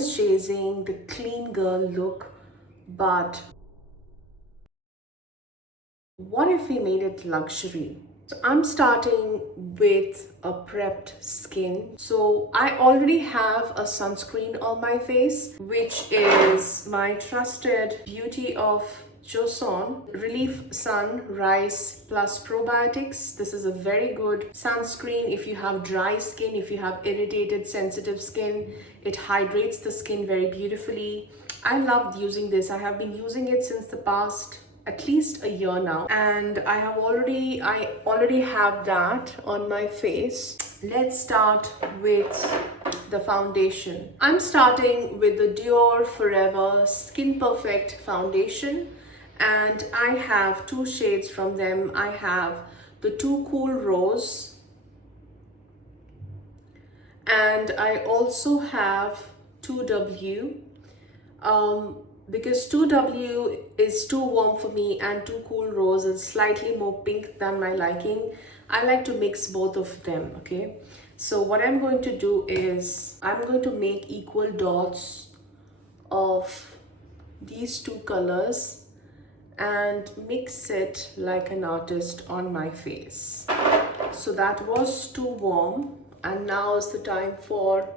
is chasing the clean girl look, but what if we made it luxury? So I'm starting with a prepped skin. So I already have a sunscreen on my face, which is my trusted Beauty of Joseon Relief Sun Rice Plus Probiotics. This is a very good sunscreen if you have dry skin, if you have irritated, sensitive skin. It hydrates the skin very beautifully. I loved using this. I have been using it since the past at least a year now, and I already have that on my face. Let's start with the foundation. I'm starting with the Dior Forever Skin Perfect foundation, and I have two shades from them. I have the Too Cool Rose, and I also have 2W. Because 2W is too warm for me and Too Cool Rose is slightly more pink than my liking, I like to mix both of them, okay? So what I'm going to do is I'm going to make equal dots of these two colors and mix it like an artist on my face. So that was too warm, and now is the time for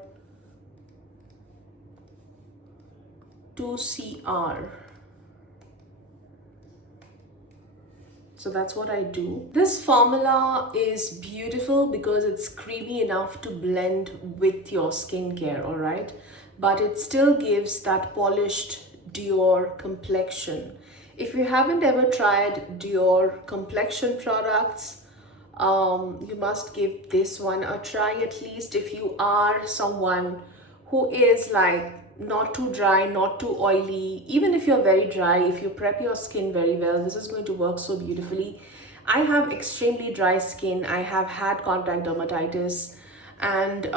2CR. So that's what I do. This formula is beautiful because it's creamy enough to blend with your skincare, all right? But it still gives that polished Dior complexion. If you haven't ever tried Dior complexion products, you must give this one a try, at least if you are someone who is like not too dry, not too oily. Even if you're very dry, if you prep your skin very well, this is going to work so beautifully. I have extremely dry skin. I have had contact dermatitis, and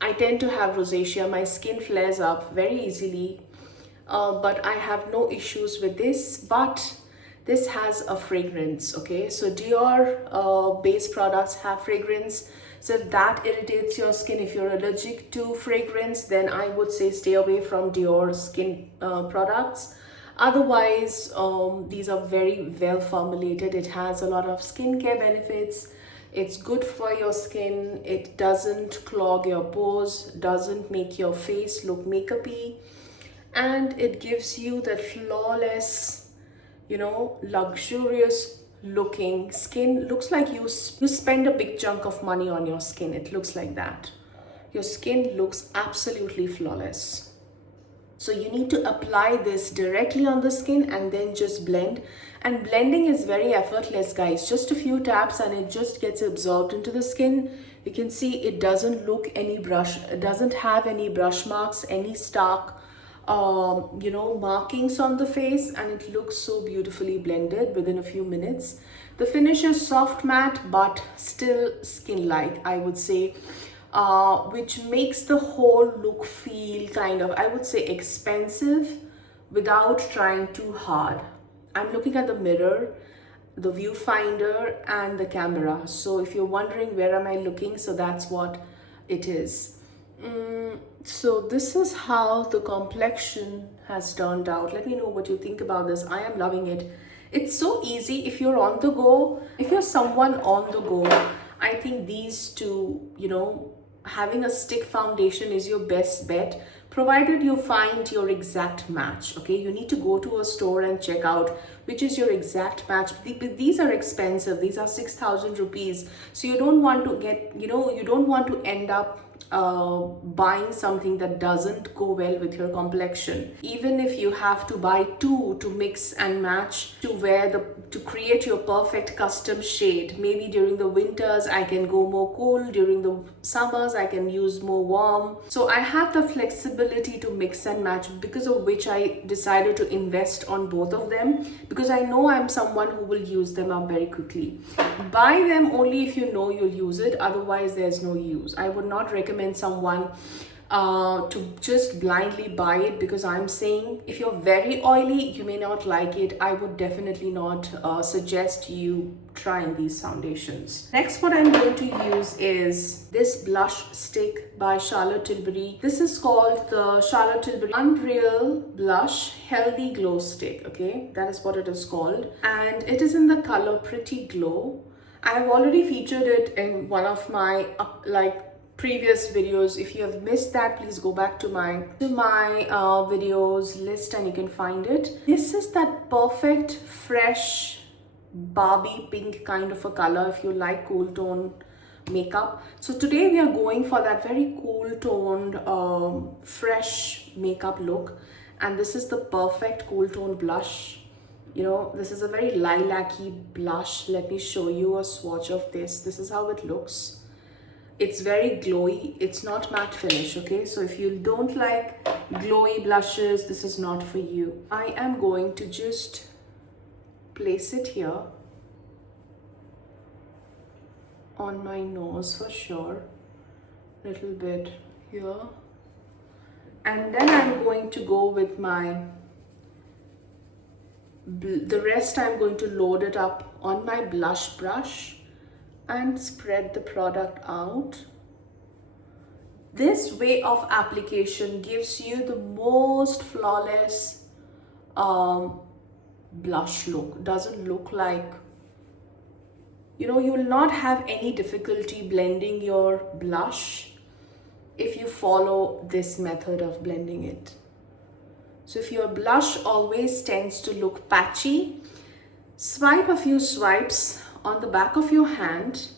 I tend to have rosacea. My skin flares up very easily, but I have no issues with this. But this has a fragrance, okay? So Dior base products have fragrance. So if that irritates your skin, if you're allergic to fragrance, then I would say stay away from Dior skin products. Otherwise, these are very well formulated. It has a lot of skincare benefits. It's good for your skin. It doesn't clog your pores, doesn't make your face look makeupy, and it gives you that flawless, you know, luxurious looking skin. Looks like you spend a big chunk of money on your skin. It looks like that. Your skin looks absolutely flawless. So you need to apply this directly on the skin and then just blend. And blending is very effortless, guys. Just a few taps and it just gets absorbed into the skin. You can see it doesn't look any brush, it doesn't have any brush marks, any stark you know, markings on the face, and it looks so beautifully blended within a few minutes. The finish is soft matte but still skin-like, I would say, which makes the whole look feel kind of, I would say, expensive without trying too hard. I'm looking at the mirror, the viewfinder and the camera. So if you're wondering where am I looking, so that's what it is. So this is how the complexion has turned out. Let me know what you think about this. I am loving it. It's so easy if you're on the go. If you're someone on the go, I think these two, you know, having a stick foundation is your best bet, provided you find your exact match. Okay, you need to go to a store and check out which is your exact match. These are expensive. These are 6,000 rupees. So you don't want to get, you know, you don't want to end up buying something that doesn't go well with your complexion. Even if you have to buy two to mix and match to to create your perfect custom shade. Maybe during the winters I can go more cool, during the summers I can use more warm. So I have the flexibility to mix and match, because of which I decided to invest on both of them, because I know I'm someone who will use them up very quickly. Buy them only if you know you'll use it, otherwise there's no use. I would not recommend someone to just blindly buy it, because I'm saying if you're very oily, you may not like it. I would definitely not suggest you trying these foundations. Next, what I'm going to use is this blush stick by Charlotte Tilbury. This is called the Charlotte Tilbury Unreal Blush Healthy Glow Stick. Okay, that is what it is called, and it is in the color Pretty Glow. I have already featured it in one of my previous videos. If you have missed that, please go back to my videos list and you can find it. This is that perfect fresh Barbie pink kind of a color if you like cool tone makeup. So today we are going for that very cool toned fresh makeup look, and this is the perfect cool tone blush. You know, this is a very lilac-y blush. Let me show you a swatch of this. This is how it looks. It's very glowy. It's not matte finish, okay? So if you don't like glowy blushes, this is not for you. I am going to just place it here on my nose for sure. Little bit here. And then I'm going to go with the rest I'm going to load it up on my blush brush and spread the product out. This way of application gives you the most flawless blush look. Doesn't look like, you know, you will not have any difficulty blending your blush if you follow this method of blending it. So if your blush always tends to look patchy, swipe a few swipes on the back of your hand,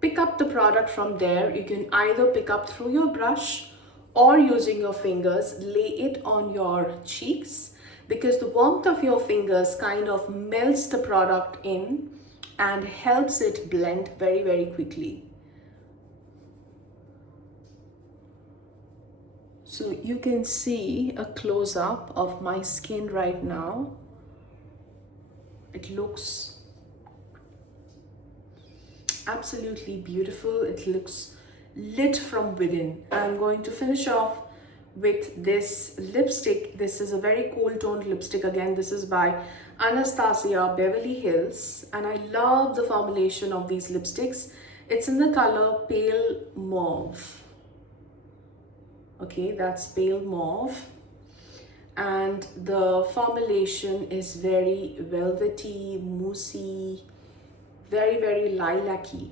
pick up the product from there. You can either pick up through your brush or using your fingers, lay it on your cheeks, because the warmth of your fingers kind of melts the product in and helps it blend very, very quickly. So you can see a close-up of my skin right now. It looks absolutely beautiful. It looks lit from within. I'm going to finish off with this lipstick. This is a very cool toned lipstick. Again, this is by Anastasia Beverly Hills, and I love the formulation of these lipsticks. It's in the color Pale Mauve. Okay, that's Pale Mauve, and the formulation is very velvety, moussey, very, very lilac-y.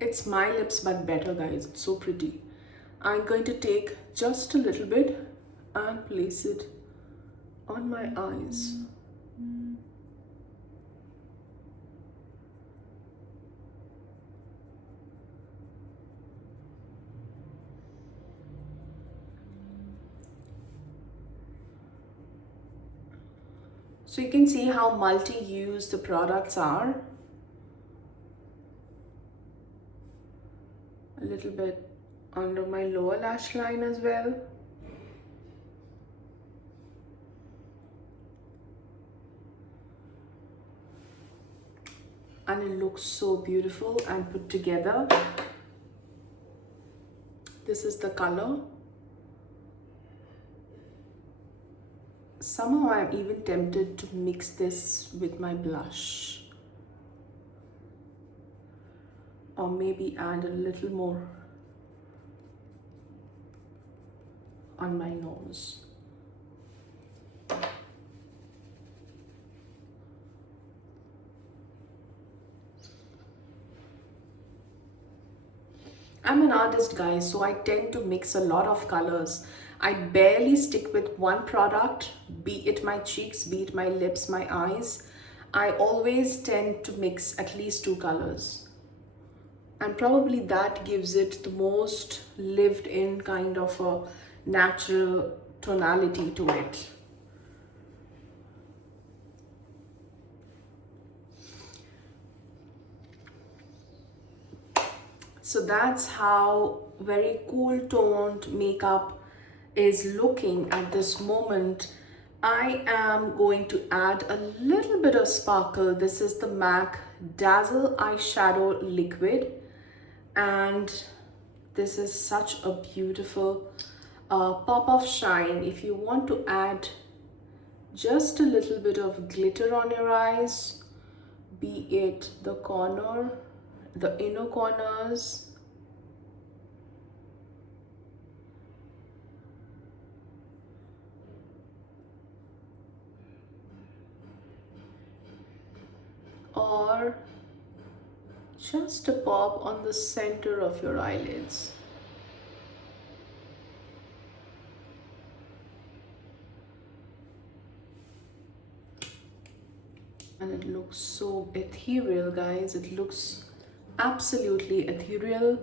It's my lips but better, guys. It's so pretty. I'm going to take just a little bit and place it on my eyes. So you can see how multi-use the products are. A little bit under my lower lash line as well. And it looks so beautiful and put together. This is the color. Somehow I'm even tempted to mix this with my blush, or maybe add a little more on my nose. I'm an artist, guys, so I tend to mix a lot of colors. I barely stick with one product, be it my cheeks, be it my lips, my eyes. I always tend to mix at least two colors. And probably that gives it the most lived in kind of a natural tonality to it. So that's how very cool toned makeup is looking at this moment, I am going to add a little bit of sparkle. This is the MAC Dazzle Eyeshadow Liquid, and this is such a beautiful pop of shine. If you want to add just a little bit of glitter on your eyes, be it the inner corners, or just a pop on the center of your eyelids. And it looks so ethereal, guys. It looks absolutely ethereal,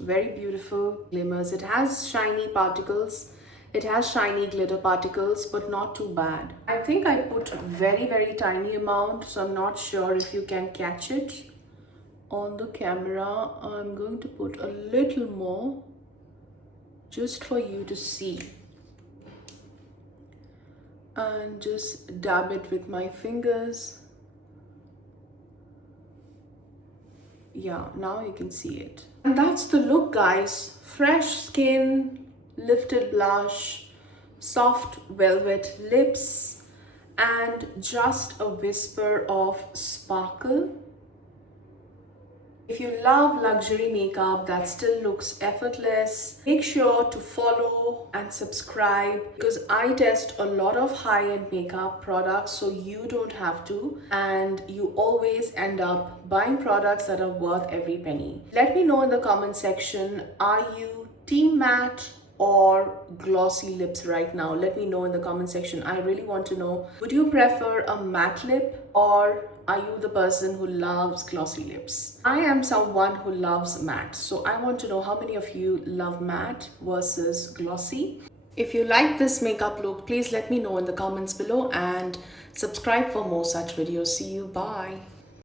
very beautiful. Glimmers. It has shiny particles. It has shiny glitter particles, but not too bad. I think I put a very tiny amount, so I'm not sure if you can catch it on the camera. I'm going to put a little more just for you to see. And just dab it with my fingers. Yeah, now you can see it. And that's the look, guys. Fresh skin, lifted blush, soft velvet lips, and just a whisper of sparkle. If you love luxury makeup that still looks effortless, make sure to follow and subscribe, because I test a lot of high-end makeup products so you don't have to, and you always end up buying products that are worth every penny. Let me know in the comment section, are you team matte or glossy lips right now? Let me know in the comment section. I really want to know, would you prefer a matte lip, or are you the person who loves glossy lips? I am someone who loves matte, so I want to know how many of you love matte versus glossy. If you like this makeup look, please let me know in the comments below and subscribe for more such videos. See you. Bye.